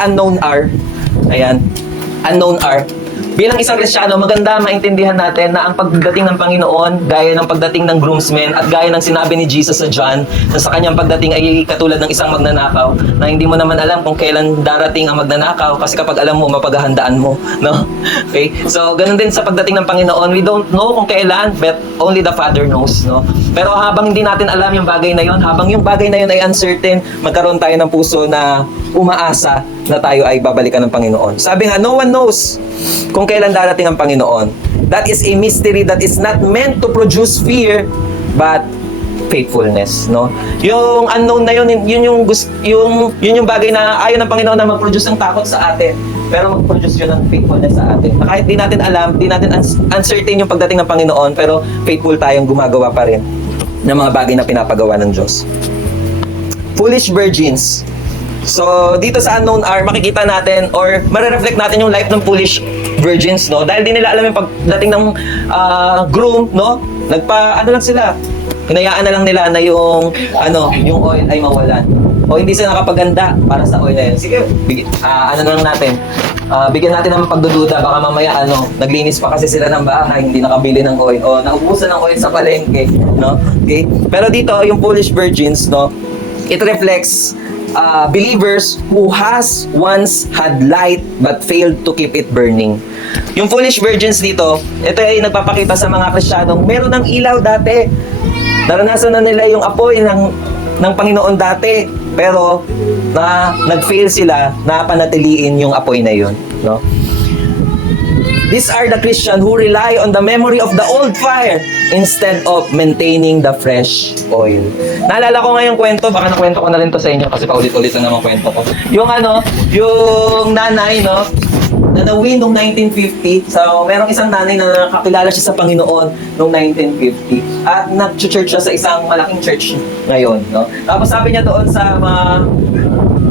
sa unknown hour, ayan, unknown hour, bilang isang Kristiyano, maganda maintindihan natin na ang pagdating ng Panginoon, gaya ng pagdating ng groomsmen at gaya ng sinabi ni Jesus sa John, na sa kanyang pagdating ay katulad ng isang magnanakaw, na hindi mo naman alam kung kailan darating ang magnanakaw, kasi kapag alam mo, mapaghahandaan mo, no? Okay? So, ganun din sa pagdating ng Panginoon, we don't know kung kailan, but only the Father knows, no? Pero habang hindi natin alam yung bagay na yon, habang yung bagay na yon ay uncertain, magkaroon tayo ng puso na umaasa na tayo ay babalikan ng Panginoon. Sabi nga, no one knows kung kailan darating ang Panginoon. That is a mystery that is not meant to produce fear, but faithfulness, no? Yung unknown na yun, yun yung bagay na ayaw ng Panginoon na mag-produce ng takot sa atin, pero mag-produce yun ng faithfulness sa atin. Na kahit di natin alam, di natin uncertain yung pagdating ng Panginoon, pero faithful tayong gumagawa pa rin ng mga bagay na pinapagawa ng Diyos. Foolish virgins. So, dito sa unknown hour, makikita natin or marereflect natin yung life ng foolish virgins, no? Dahil di nila alam yung pagdating ng groom, no? Ano lang sila, hinayaan na lang nila na yung oil ay mawalan. O hindi sila nakapaganda para sa oil na yun. Sige, na lang natin. Bigyan natin ng pagdududa, baka mamaya naglinis pa kasi sila ng bahay, hindi nakabili ng oil, o naubusan ng oil sa palengke, no? Okay? Pero dito, yung foolish virgins, no? It reflects believers who has once had light but failed to keep it burning. Yung foolish virgins dito, ito ay nagpapakita sa mga Kristiyanong meron ng ilaw dati. Naranasan na nila yung apoy ng Panginoon dati, pero nag-fail sila na panatiliin yung apoy na yun, no? These are the Christians who rely on the memory of the old fire instead of maintaining the fresh oil. Naalala ko ngayong kwento, baka nakwento ko na rin to sa inyo kasi paulit-ulit na naman kwento ko. Yung nanay, no, na nawi noong 1950. So, merong isang nanay na nakakilala siya sa Panginoon noong 1950. At nag-church siya sa isang malaking church ngayon, no. Tapos sabi niya doon sa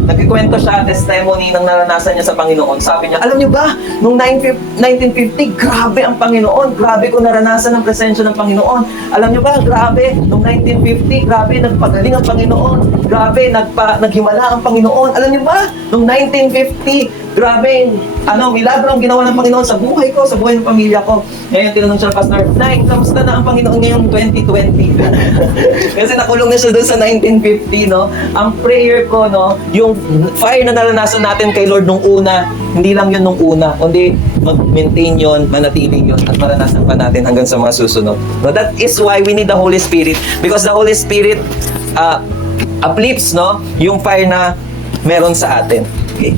nagkikwento siya, testimony ng naranasan niya sa Panginoon. Sabi niya, alam niyo ba, noong 1950, grabe ang Panginoon. Grabe ko naranasan ang presensya ng Panginoon. Alam niyo ba, grabe, noong 1950, grabe, nagpagaling ang Panginoon. Grabe, naghimala ang Panginoon. Alam niyo ba, noong 1950, grabe, milagro ang ginawa ng Panginoon sa buhay ko, sa buhay ng pamilya ko. Ngayon, tinanong siya, Pastor, Nay, kamusta na ang Panginoon ngayong 2020? Kasi nakulong na siya doon sa 1950, no? Ang prayer ko, no, yung fire na naranasan natin kay Lord nung una, hindi lang yun nung una, kundi mag-maintain yun, manatili yun, at maranasan pa natin hanggang sa mga susunod. No, that is why we need the Holy Spirit, because the Holy Spirit uplifts, no, yung fire na meron sa atin. Okay?